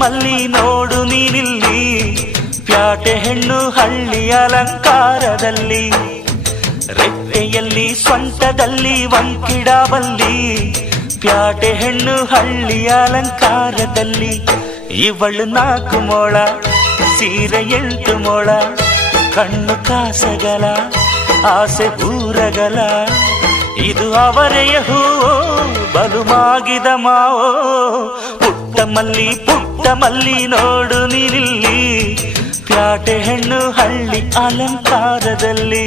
ಮಲ್ಲಿ ನೋಡು ನೀನಿಲ್ಲಿ, ಪ್ಯಾಟೆ ಹೆಣ್ಣು ಹಳ್ಳಿ ಅಲಂಕಾರದಲ್ಲಿ, ರೆಟ್ಟೆಯಲ್ಲಿ ಸೊಂಟದಲ್ಲಿ ವಂಕಿಡಾವಲ್ಲಿ, ಪ್ಯಾಟೆ ಹೆಣ್ಣು ಹಳ್ಳಿ ಅಲಂಕಾರದಲ್ಲಿ. ಇವಳು 4 ಮೊಳ ಸೀರೆ 8 ಮೊಳ, ಕಣ್ಣು ಕಾಸಗಲ ಆಸೆ ಊರಗಲ, ಇದು ಅವರೆಯ ಹೂವೋ ಬಲು ಮಾಗಿದ ಮಾವೋ. ಪುಟ್ಟ ಮಲ್ಲಿ ನೋಡು ನೀನಿಲ್ಲಿ, ಪ್ಯಾಟೆ ಹೆಣ್ಣು ಹಳ್ಳಿ ಅಲಂಕಾರದಲ್ಲಿ.